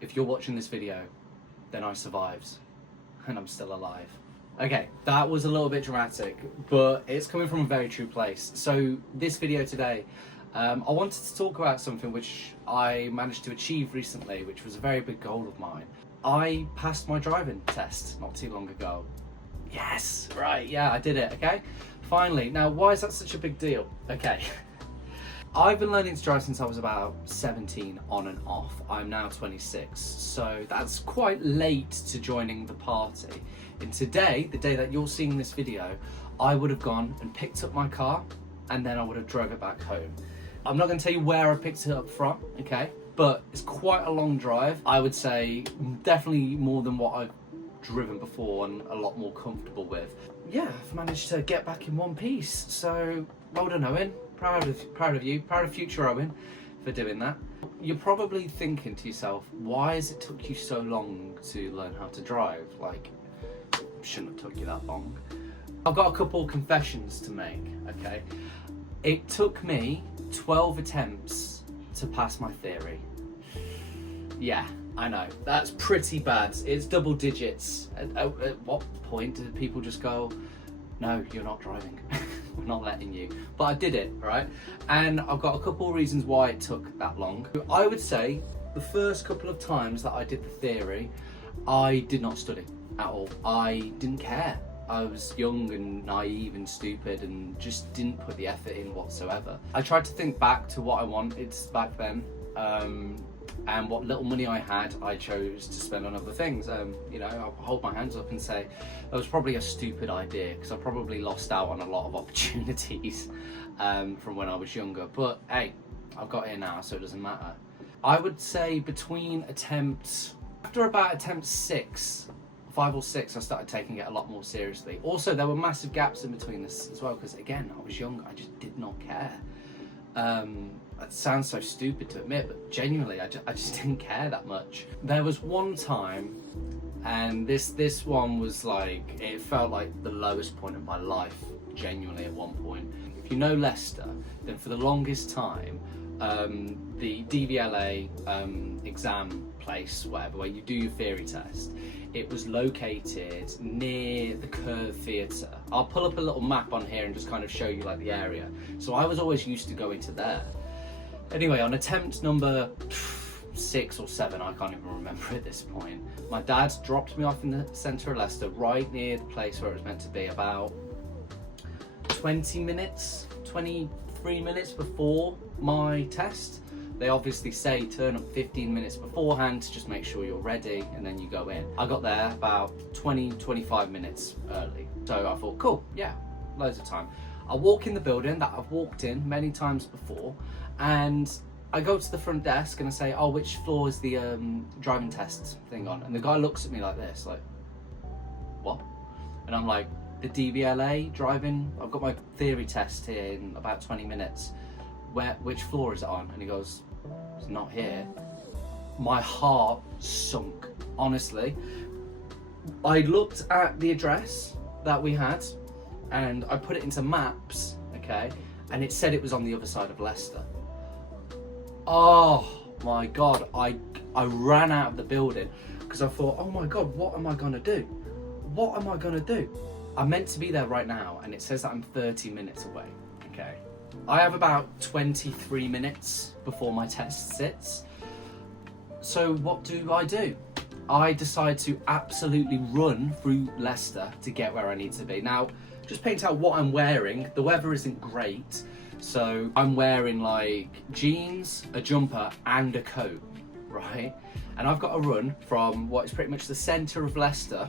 if you're watching this video, then I survived and I'm still alive. Okay, that was a little bit dramatic, but it's coming from a very true place. So this video today, I wanted to talk about something which I managed to achieve recently, which was a very big goal of mine. I passed my driving test not too long ago. Yes, right, yeah, I did it, okay? Finally. Now, why is that such a big deal? Okay. I've been learning to drive since I was about 17 on and off. I'm now 26, so that's quite late to joining the party. And today, the day that you're seeing this video, I would have gone and picked up my car and then I would have drove it back home. I'm not going to tell you where I picked it up from, okay? But it's quite a long drive. I would say definitely more than what I've driven before and a lot more comfortable with. Yeah, I've managed to get back in one piece. So well done, Owen. Proud of you, proud of future Owen for doing that. You're probably thinking to yourself, why has it took you so long to learn how to drive? Like, shouldn't have took you that long. I've got a couple confessions to make, okay? It took me 12 attempts to pass my theory. Yeah, I know, that's pretty bad. It's double digits. At what point did people just go, no, you're not driving. We're not letting you. But I did it, right? And I've got a couple of reasons why it took that long. I would say the first couple of times that I did the theory, I did not study at all. I didn't care. I was young and naive and stupid and just didn't put the effort in whatsoever. I tried to think back to what I wanted back then. And what little money I had, I chose to spend on other things. You know, I'll hold my hands up and say that was probably a stupid idea because I probably lost out on a lot of opportunities from when I was younger. But hey, I've got here now, so it doesn't matter. I would say between attempts, after about attempt 5 or 6, I started taking it a lot more seriously. Also, there were massive gaps in between this as well because, again, I was young. I just did not care. That sounds so stupid to admit, but genuinely, I just didn't care that much. There was one time, and this one was like, it felt like the lowest point of my life, genuinely at one point. If you know Leicester, then for the longest time, the DVLA exam place, whatever, where you do your theory test, it was located near the Curve Theatre. I'll pull up a little map on here and just kind of show you like the area. So I was always used to going to there. Anyway, on attempt number 6 or 7, I can't even remember at this point, my dad dropped me off in the centre of Leicester, right near the place where it was meant to be, about 23 minutes before my test. They obviously say turn up 15 minutes beforehand to just make sure you're ready and then you go in. I got there about 25 minutes early. So I thought, cool, yeah, loads of time. I walk in the building that I've walked in many times before, and I go to the front desk and I say, oh, which floor is the driving test thing on? And the guy looks at me like this, like, what? And I'm like, the DVLA driving, I've got my theory test here in about 20 minutes. Which floor is it on? And he goes, it's not here. My heart sunk, honestly. I looked at the address that we had and I put it into maps, okay? And it said it was on the other side of Leicester. Oh my God, I ran out of the building because I thought, oh my God, what am I gonna do? What am I gonna do? I'm meant to be there right now and it says that I'm 30 minutes away, okay? I have about 23 minutes before my test sits. So what do? I decide to absolutely run through Leicester to get where I need to be. Now, just paint out what I'm wearing. The weather isn't great, so I'm wearing like jeans, a jumper and a coat, right? And I've got to run from what is pretty much the centre of Leicester.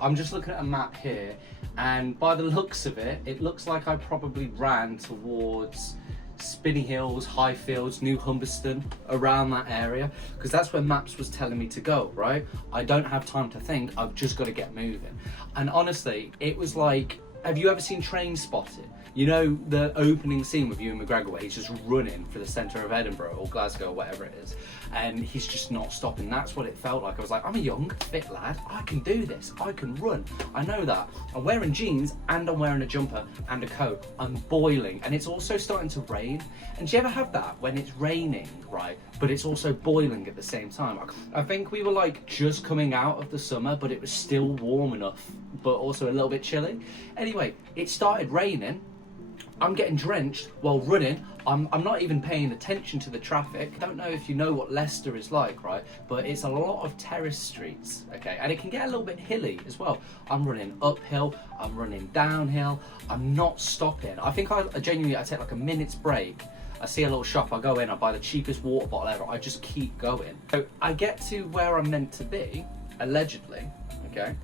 I'm just looking at a map here, and by the looks of it, it looks like I probably ran towards Spinney Hills, Highfields, New Humberston, around that area, because that's where maps was telling me to go, right? I don't have time to think, I've just got to get moving. And honestly, it was like, have you ever seen Train Spotted? You know the opening scene with Ewan McGregor where he's just running for the centre of Edinburgh or Glasgow or whatever it is, and he's just not stopping. That's what it felt like. I was like, I'm a young, fit lad. I can do this. I can run. I know that. I'm wearing jeans and I'm wearing a jumper and a coat. I'm boiling, and it's also starting to rain. And do you ever have that when it's raining, right, but it's also boiling at the same time? I think we were like just coming out of the summer, but it was still warm enough, but also a little bit chilly. Anyway, it started raining. I'm getting drenched while running. I'm not even paying attention to the traffic. I don't know if you know what Leicester is like, right? But it's a lot of terrace streets, okay? And it can get a little bit hilly as well. I'm running uphill, I'm running downhill, I'm not stopping. I think I genuinely take like a minute's break. I see a little shop, I go in, I buy the cheapest water bottle ever, I just keep going. So I get to where I'm meant to be, allegedly, okay?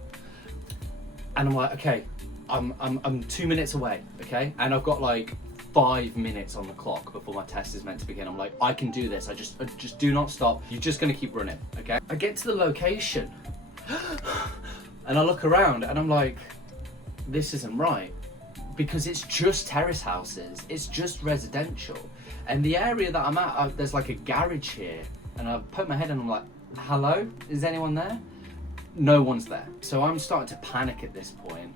And I'm like, okay, I'm 2 minutes away, okay? And I've got like 5 minutes on the clock before my test is meant to begin. I'm like, I can do this. I just do not stop. You're just gonna keep running, okay? I get to the location and I look around and I'm like, this isn't right, because it's just terrace houses. It's just residential. And the area that I'm at, there's like a garage here. And I put my head in and I'm like, hello, is anyone there? No one's there. So I'm starting to panic at this point.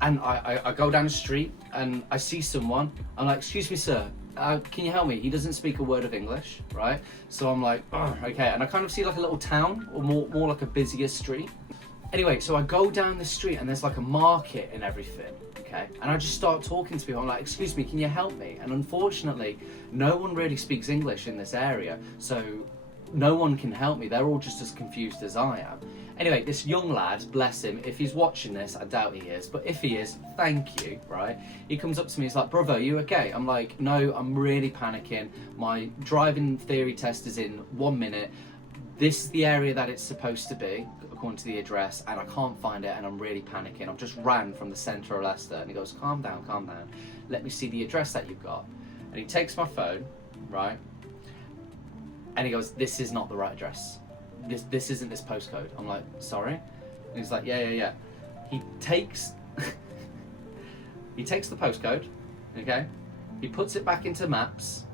And I go down the street and I see someone. I'm like, excuse me, sir, can you help me? He doesn't speak a word of English, right? So I'm like, oh, okay. And I kind of see like a little town, or more like a busier street. Anyway, so I go down the street and there's like a market and everything, okay? And I just start talking to people. I'm like, excuse me, can you help me? And unfortunately, no one really speaks English in this area. So no one can help me. They're all just as confused as I am. Anyway, this young lad, bless him, if he's watching this, I doubt he is, but if he is, thank you, right? He comes up to me, he's like, brother, you okay? I'm like, no, I'm really panicking. My driving theory test is in 1 minute. This is the area that it's supposed to be, according to the address, and I can't find it, and I'm really panicking. I've just ran from the centre of Leicester. And he goes, calm down. Let me see the address that you've got. And he takes my phone, right? And he goes, this is not the right address. This isn't this postcode. I'm like, sorry? And he's like, yeah. He takes he takes the postcode, okay? He puts it back into maps,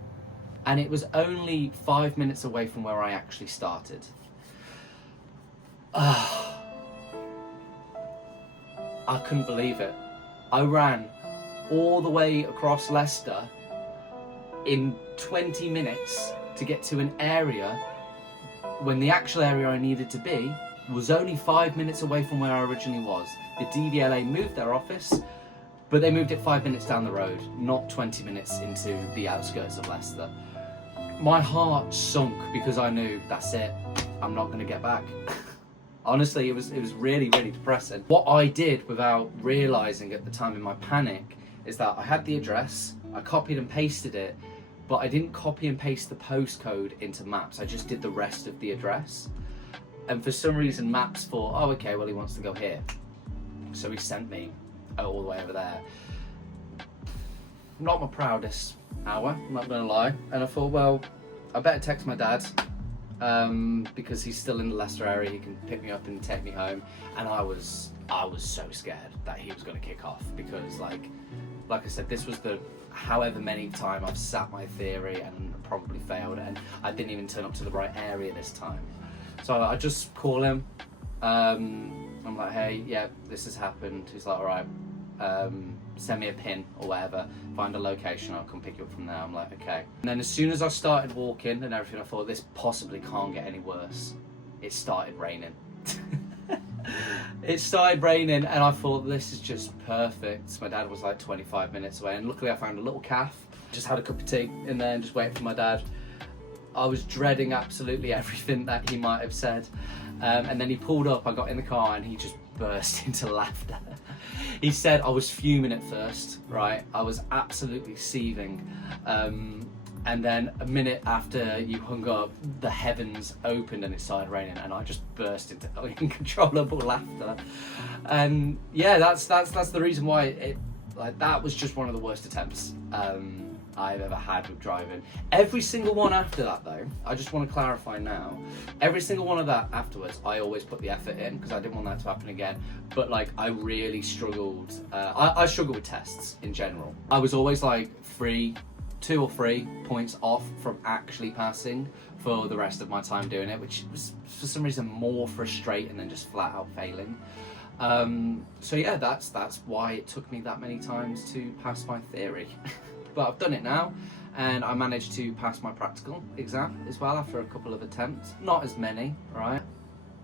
and it was only 5 minutes away from where I actually started. I couldn't believe it. I ran all the way across Leicester in 20 minutes to get to an area when the actual area I needed to be was only 5 minutes away from where I originally was. The DVLA moved their office, but they moved it 5 minutes down the road, not 20 minutes into the outskirts of Leicester. My heart sunk because I knew, that's it, I'm not going to get back. Honestly, it was really, really depressing. What I did without realising at the time in my panic is that I had the address, I copied and pasted it, but I didn't copy and paste the postcode into Maps. I just did the rest of the address. And for some reason, Maps thought, oh, okay, well, he wants to go here. So he sent me all the way over there. Not my proudest hour, I'm not gonna lie. And I thought, well, I better text my dad, because he's still in the Leicester area. He can pick me up and take me home. And I was so scared that he was gonna kick off, because like I said, this was the however many time I've sat my theory and probably failed, and I didn't even turn up to the right area this time. So I just call him. I'm like, hey, yeah, this has happened. He's like, all right, send me a pin or whatever, find a location, I'll come pick you up from there. I'm like, okay. And then as soon as I started walking and everything, I thought, this possibly can't get any worse. It started raining. It started raining, and I thought, this is just perfect. My dad was like 25 minutes away, and luckily I found a little cafe. Just had a cup of tea in there and just waiting for my dad. I was dreading absolutely everything that he might have said. And then he pulled up, I got in the car, and he just burst into laughter. He said I was fuming at first, right? I was absolutely seething. And then a minute after you hung up, the heavens opened and it started raining, and I just burst into uncontrollable laughter. And yeah, that's the reason why that was just one of the worst attempts. I've ever had with driving. Every single one after that though, I just want to clarify now, every single one of that afterwards, I always put the effort in because I didn't want that to happen again. But like, I really struggled. I struggled with tests in general. I was always like 2 or 3 points off from actually passing for the rest of my time doing it, which was for some reason more frustrating than just flat out failing. So yeah, that's why it took me that many times to pass my theory. But I've done it now, and I managed to pass my practical exam as well after a couple of attempts. Not as many, right?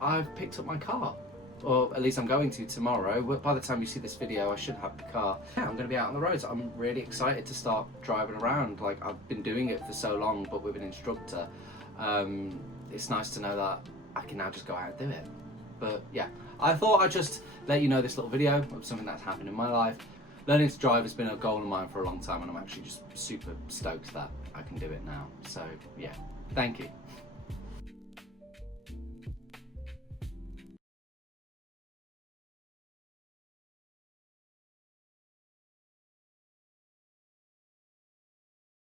I've picked up my car, or at least I'm going to tomorrow. By the time you see this video, I should have the car. Yeah, I'm going to be out on the roads. I'm really excited to start driving around. Like, I've been doing it for so long, but with an instructor. It's nice to know that I can now just go out and do it. But yeah, I thought I'd just let you know this little video of something that's happened in my life. Learning to drive has been a goal of mine for a long time, and I'm actually just super stoked that I can do it now. So yeah, thank you.